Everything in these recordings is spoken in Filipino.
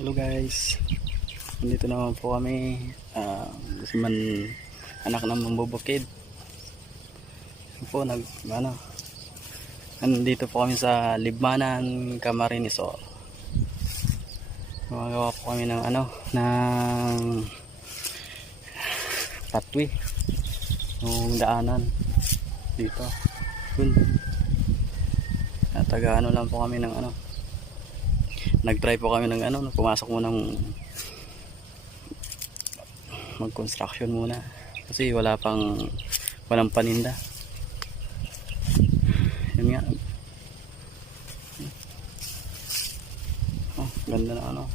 Hello guys, nandito naman po kami si man anak ng mambubukid. Po nandito po kami sa Libmanan, Camarines Sur. Gumagawa po kami ng ng pathway, yung daanan dito. Dun. Taga lang po kami ng nag-try po kami ng pumasok mo ng mag-construction muna kasi walang paninda. Yun nga. Oh, ganda na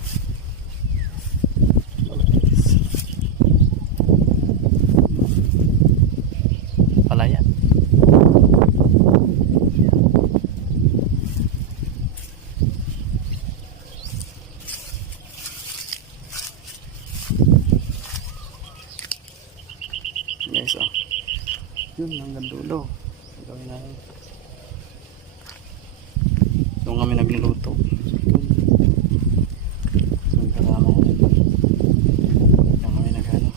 palaya. Guys, yun hanggang dulo. Gawin natin. Doon kami nagluluto. Doon kasama ko rin. Doon kami nag-ano.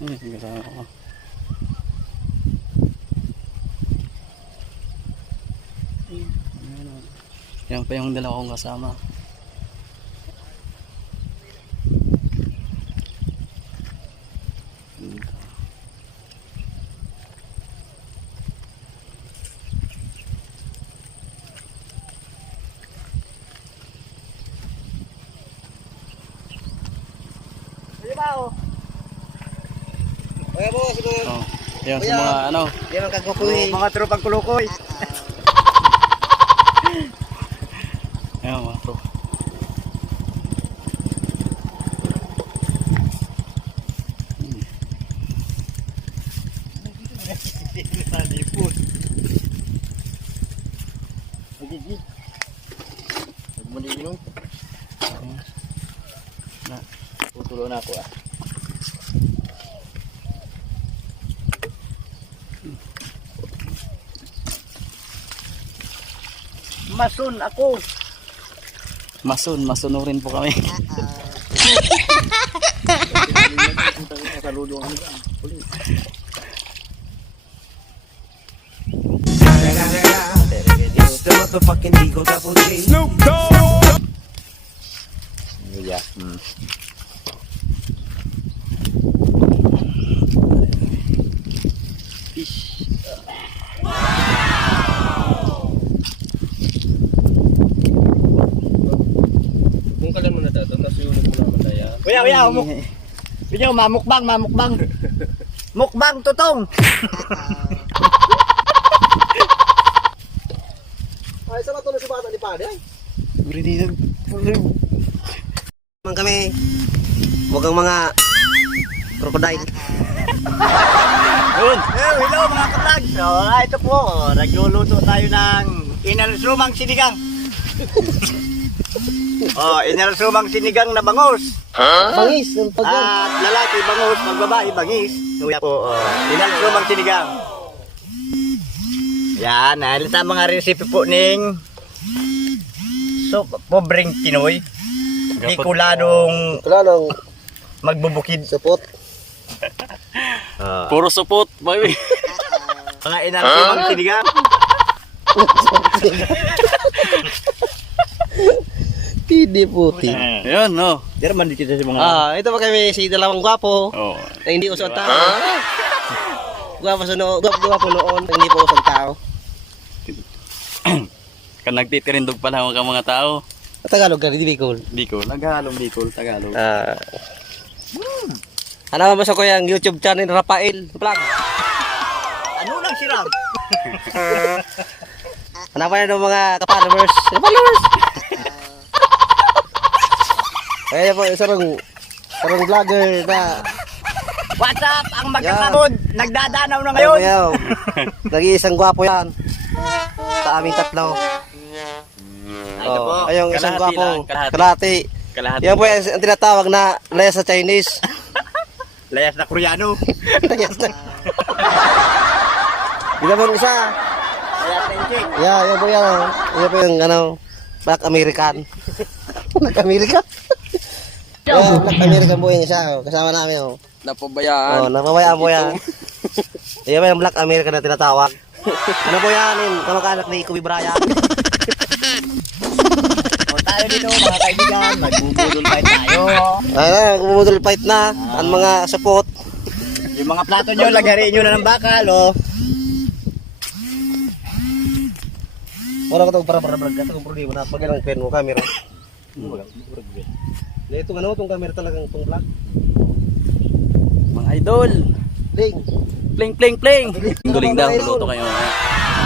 Yung kasama ko. Yan pa yung dalawa kong kasama. Kaya po, siguro. Oh, yan sa mga Yan ang kagwapuhin. Mga tropang kulukoy. Ayan mga bro. Nalipot. Magigi. Magmuli nung. Tutulo na ako . Masun ako. Masunurin po kami. Snoop Dogg. Yeah. Fish. Bungkalan mo na dato, nasuyulog mo naman na yan. Kuya, Video, mamukbang. Mukbang tutong. Ay, sa matulog si bata ni Pade. Man kami. Mukhang mga crocodile. Yun. Hello mga kaplag. So, ito po, nagluluto tayo ng inalsumang sinigang. Inalsumang sinigang na bangus. Bangis, yung At lalaki bangus, magbabae bangis. So, yan po, inalsumang sinigang. Yan, sa mga recipe po ning pobreng Pinoy. Di kuladong Kailangan magbubukid. support. Puro supot, baby. Mga inalsumang sinigang. Tidi puti. Yun, no. Diyan man dito sa mga Ito pa kami si dalawang gwapo. Oh. Na hindi usang tao. Gwapo noon, na hindi po usang tao. Kan nagtitirindog pala mga tao. Tagalog ka, hindi Bicol. Bicol, naghahalong Bicol, Tagalog. Ano ba sa ko yung YouTube channel Rafael Vlog? ano lang siram? Ano pa yan ng mga ka-followers? Kaya po, sarang vlogger na What's up? Ang magkakabod, nagdadanaw na ngayon. Nag-iisang gwapo yan sa aming tatlo. Ito po. Ay, yung isang Kalahati gwapo. lang, kalahati. Kalahati. Kalahati. Yan po ang tinatawag na layas sa Chinese. Layas na Koreano. Layas na. Hindi mo isa. Layas na inchik. Yan po yan. Yan po yung ano, Black American. Black American? Black American po yun siya. Kasama namin. Napabayaan. Napabayaan po yan. Yan po yung Black American na tinatawag. Ano po yan? Yung kamag-anak ni Kobe Bryant. O tayo dito mga kaibigan, magbubudol fight tayo. Ayun, bumudol fight na. Ang mga support. Yung mga plato nyo, lagariin nyo na ng bakal, oh. Wala ko itong para-para-brag. Kasi kung problema na, pag ilang pen mo, camera. Itong ano, itong camera talagang itong vlog. Mga idol. Ding. Pling, pling, pling. Guling daw, luto kayo.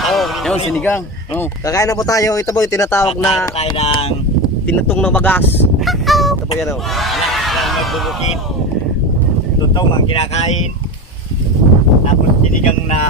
Oh, Yun, sinigang. Oh. kakain na po tayo. Ito po yung tinatawag na Tayo ng tinutong na bagas. Ito po yan, oh. anak ng nagbubukid. Tutong ang kinakain. Tapos sinigang na